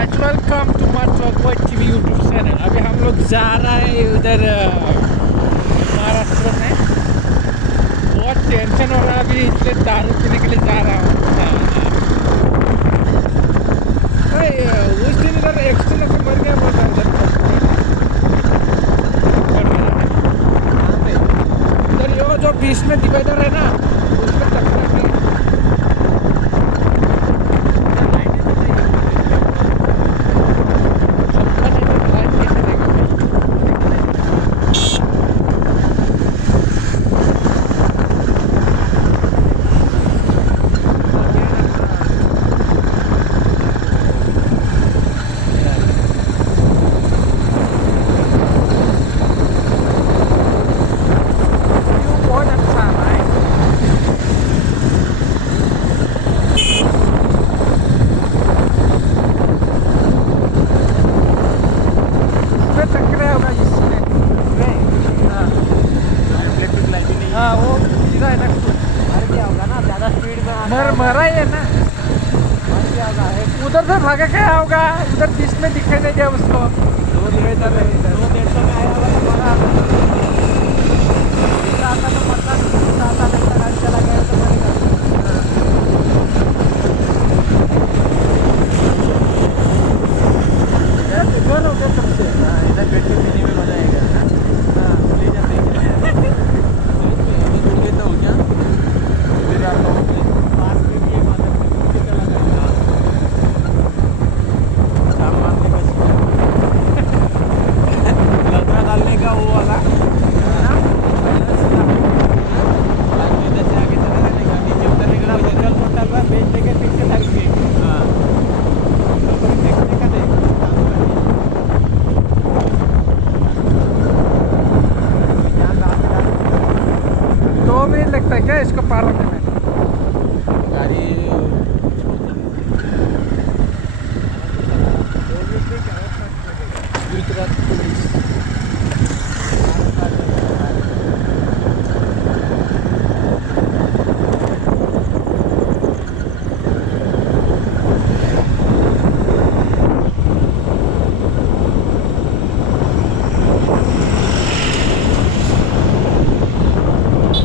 Guys welcome to my work TV YouTube channel. अभी हम लोग जा रहा है उधर महाराष्ट्र में। बहुत टेंशन हो रहा है अभी, इसलिए दारू पीने के लिए जा रहा हूँ। अरे उस दिन इधर एक्सीडेंट में मर गया बोल रहा उधर यो जो बीच में डिवाइडर है ना उसमें टक्कर है। हाँ वो सीधा है ना, मर गया होगा ना, ज़्यादा स्पीड में मरा ही है ना। मर गया होगा। उधर से भागा क्या होगा, उधर बीच में दिखाई नहीं दिया उसको। 200-150 में आया होगा तो मरा होगा। आता तो मरता नहीं, आता गाड़ी चला गया तो मरेगा। घर हो गया सबसे। इधर बैठ के पीने में मजा आएगा। ले जाते हैं तो हो गया। फिर आप लोगों के पास में भी एक माता चला गया। शाम मारने का लड़का डालने का वो वाला इधर से आगे चला जाने का, नीचे उतरने का जंगल पोर्टल पर बेच देके पीछे लग गए। हाँ देखने का नहीं। 2 मिनट लगता है क्या इसको पार होने में? गाड़ी गुजरात पुलिस